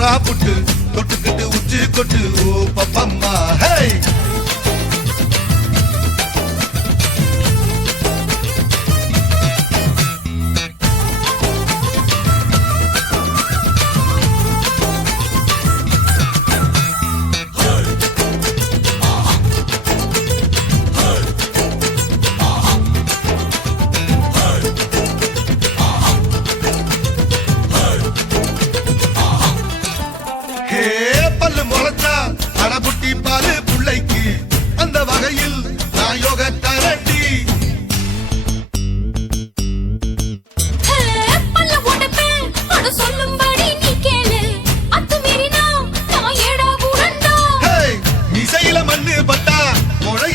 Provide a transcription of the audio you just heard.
சோரா புட்டு தொட்டுக்கிட்டு உச்சி கொட்டு ஓ பப்பம்மா ஹே பல்லு முளைச்சா அடபுட்டி பாலு புள்ளைக்கு அந்த வகையில் நான் யோக தரேன்